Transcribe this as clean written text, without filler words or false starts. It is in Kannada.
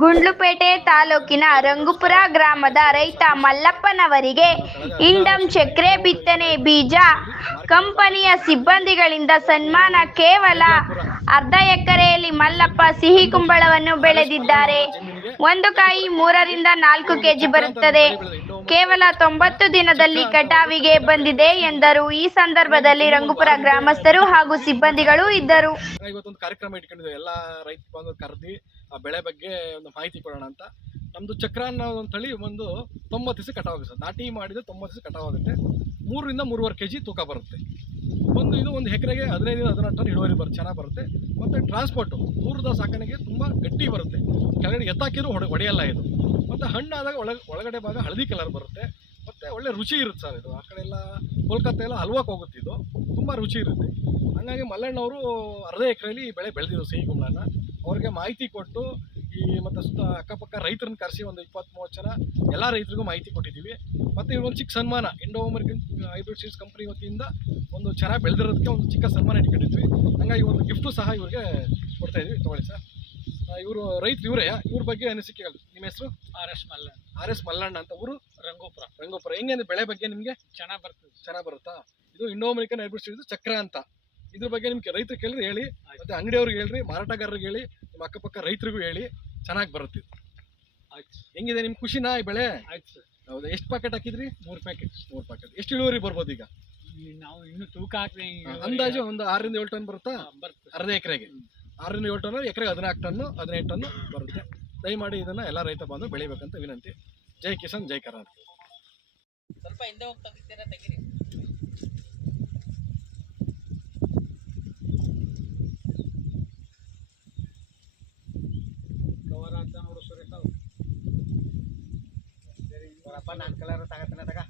ಗುಂಡ್ಲುಪೇಟೆ ತಾಲೂಕಿನ ರಂಗುಪುರ ಗ್ರಾಮದ ರೈತ ಮಲ್ಲಪ್ಪನವರಿಗೆ ಇಂಡಮ್ ಚಕ್ರೆ ಬಿತ್ತನೆ ಬೀಜ ಕಂಪನಿಯ ಸಿಬ್ಬಂದಿಗಳಿಂದ ಸನ್ಮಾನ. ಕೇವಲ ಅರ್ಧ ಎಕರೆಯಲ್ಲಿ ಮಲ್ಲಪ್ಪ ಸಿಹಿ ಕುಂಬಳವನ್ನು ಬೆಳೆದಿದ್ದಾರೆ. ಒಂದು ಕಾಯಿ 3 ರಿಂದ 4 ಕೆಜಿ ಬರುತ್ತದೆ. ಕೇವಲ 90 ದಿನದಲ್ಲಿ ಕಟಾವಿಗೆ ಬಂದಿದೆ ಎಂದರು. ಈ ಸಂದರ್ಭದಲ್ಲಿ ರಂಗುಪುರ ಗ್ರಾಮಸ್ಥರು ಹಾಗೂ ಸಿಬ್ಬಂದಿಗಳು ಇದ್ದರು. ಇವತ್ತೊಂದು ಕಾರ್ಯಕ್ರಮ ಇಟ್ಕೊಂಡಿದ್ದೇವೆ. ಎಲ್ಲ ರೈತ ಬಂದು ಕರೆದಿ ಆ ಬೆಳೆ ಬಗ್ಗೆ ಒಂದು ಮಾಹಿತಿ ಕೊಡೋಣ ಅಂತ. ನಮ್ಮದು ಚಕ್ರ ಅನ್ನೋ ಒಂದು ತಳಿ ಒಂದು 90 ದಿವಸ ಕಟಾವಾಗುತ್ತೆ. ನಾಟಿ ಮಾಡಿದ್ರೆ 90 ದಿವಸ ಕಟಾವಾಗುತ್ತೆ. 3 ರಿಂದ 3.5 ಕೆಜಿ ತೂಕ ಬರುತ್ತೆ. ಇದು ಒಂದು ಎಕರೆಗೆ 15-18 ಟನ್ ಇಳುವರಿ ಚೆನ್ನಾಗಿ ಬರುತ್ತೆ. ಮತ್ತು ಟ್ರಾನ್ಸ್ಪೋರ್ಟು ದೂರದ ಸಾಕಣೆಗೆ ತುಂಬ ಗಟ್ಟಿ ಬರುತ್ತೆ. ಕೆಳಗಡೆ ಎತ್ತಾಕಿದ್ರು ಹೊಡೆಯಲ್ಲ ಇದು. ಮತ್ತು ಹಣ್ಣಾದಾಗ ಒಳಗಡೆ ಭಾಗ ಹಳದಿ ಕಲರ್ ಬರುತ್ತೆ. ಮತ್ತು ಒಳ್ಳೆ ರುಚಿ ಇರುತ್ತೆ ಸರ್. ಇದು ಆ ಕಡೆ ಎಲ್ಲ ಕೋಲ್ಕತ್ತಾ ಎಲ್ಲ ಹಲ್ವಾಕ್ಕೆ ಹೋಗುತ್ತೆ. ಇದು ತುಂಬ ರುಚಿ ಇರುತ್ತೆ. ಹಾಗಾಗಿ ಮಲ್ಲಣ್ಣವರು ಅರ್ಧ ಎಕರೆಯಲ್ಲಿ ಬೆಳೆ ಬೆಳೆದಿದ್ರು ಸಿಹಿ ಕುಂಬಳನ. ಅವ್ರಿಗೆ ಮಾಹಿತಿ ಕೊಟ್ಟು ಮತ್ತು ಅಕ್ಕಪಕ್ಕ ರೈತರನ್ನ ಕರೆಸಿ ಒಂದು 20-30 ಜನ ಎಲ್ಲ ರೈತರಿಗೂ ಮಾಹಿತಿ ಕೊಟ್ಟಿದ್ದೀವಿ. ಮತ್ತು ಇವ್ರೊಂದು ಚಿಕ್ಕ ಸನ್ಮಾನ Indo American hybrid seeds company ವತಿಯಿಂದ ಒಂದು ಚೆನ್ನಾಗಿ ಬೆಳೆದಿರೋದಕ್ಕೆ ಒಂದು ಚಿಕ್ಕ ಸನ್ಮಾನ ಇಟ್ಕೊಂಡಿದ್ವಿ. ಹಾಗಾಗಿ ಒಂದು ಗಿಫ್ಟು ಸಹ ಇವ್ರಿಗೆ ಕೊಡ್ತಾಯಿದ್ವಿ. ತೊಗೊಳ್ಳಿ ಸರ್. ಇವರು ರೈತರು ಇವರೇ. ಇವ್ರ ಬಗ್ಗೆ ಅನಿಸಿಕೆಗಳು. ನಿಮ್ಮ ಹೆಸರು? ಆರ್ ಎಸ್ ಮಲ್ಲಣ್ಣ ಅಂತ. ಊರು ರಂಗೋಪುರ. ಹೆಂಗೆ ಅಂದರೆ ಬೆಳೆ ಬಗ್ಗೆ ನಿಮಗೆ ಚೆನ್ನಾಗಿ ಬರುತ್ತಾ? ಇದು ಇಂಡೋ ಅಮೆರಿಕನ್ ಹೈಬ್ರಿಡ್ ಸೀಡ್ಸ್ ಚಕ್ರ ಅಂತ. ಇದ್ರ ಬಗ್ಗೆ ನಿಮ್ಗೆ ರೈತರು ಕೇಳಿದ್ರೆ ಹೇಳಿ, ಮತ್ತು ಅಂಗಡಿಯವ್ರಿಗೆ ಹೇಳ್ರಿ, ಮಾರಾಟಗಾರರಿಗೆ ಹೇಳಿ, ನಿಮ್ಮ ಅಕ್ಕಪಕ್ಕ ರೈತರಿಗೂ ಹೇಳಿ. ಚೆನ್ನಾಗಿ ಬರುತ್ತೆ. ಆಯ್ತು. ಹೆಂಗಿದೆ ನಿಮ್ಗೆ ಖುಷಿನಾ ಈ ಬೆಳೆ? ಆಯ್ತು ಸರ್. ಹೌದಾ? ಎಷ್ಟು ಪ್ಯಾಕೆಟ್ ಹಾಕಿದ್ರಿ? 3 ಪ್ಯಾಕೆಟ್. ಎಷ್ಟು ಇಳುವರಿ ಬರ್ಬೋದು ಈಗ? ನಾವು ಇನ್ನೂ ತೂಕ ಹಾಕಿ ಅಂದಾಜು ಒಂದು 6 ರಿಂದ 7 ಟನ್ ಬರುತ್ತಾ? ಅರ್ಧ ಎಕರೆಗೆ 6 ರಿಂದ 7 ಟನ್, ಎಕರೆಗೆ 14 ಟನ್ನು 15 ಟನ್ನು ಬರುತ್ತೆ. ದಯಮಾಡಿ ಇದನ್ನು ಎಲ್ಲ ರೈತ ಬಂದು ಬೆಳಿಬೇಕಂತ ವಿನಂತಿ. ಜೈ ಕಿಸಾನ್, ಜೈ ಕರ್ನಾಟಕ. ಸ್ವಲ್ಪ ಹಿಂದೆ ಹೋಗ್ತಾ ತೆಗಿರಿ. ಕವರ್ ಅಂತ ನೋಡು ಸುರೇಶ್. ಬರಪ್ಪ, 4 ಕಲರ್ ತಗತ್ತಾನೆ ತಗ.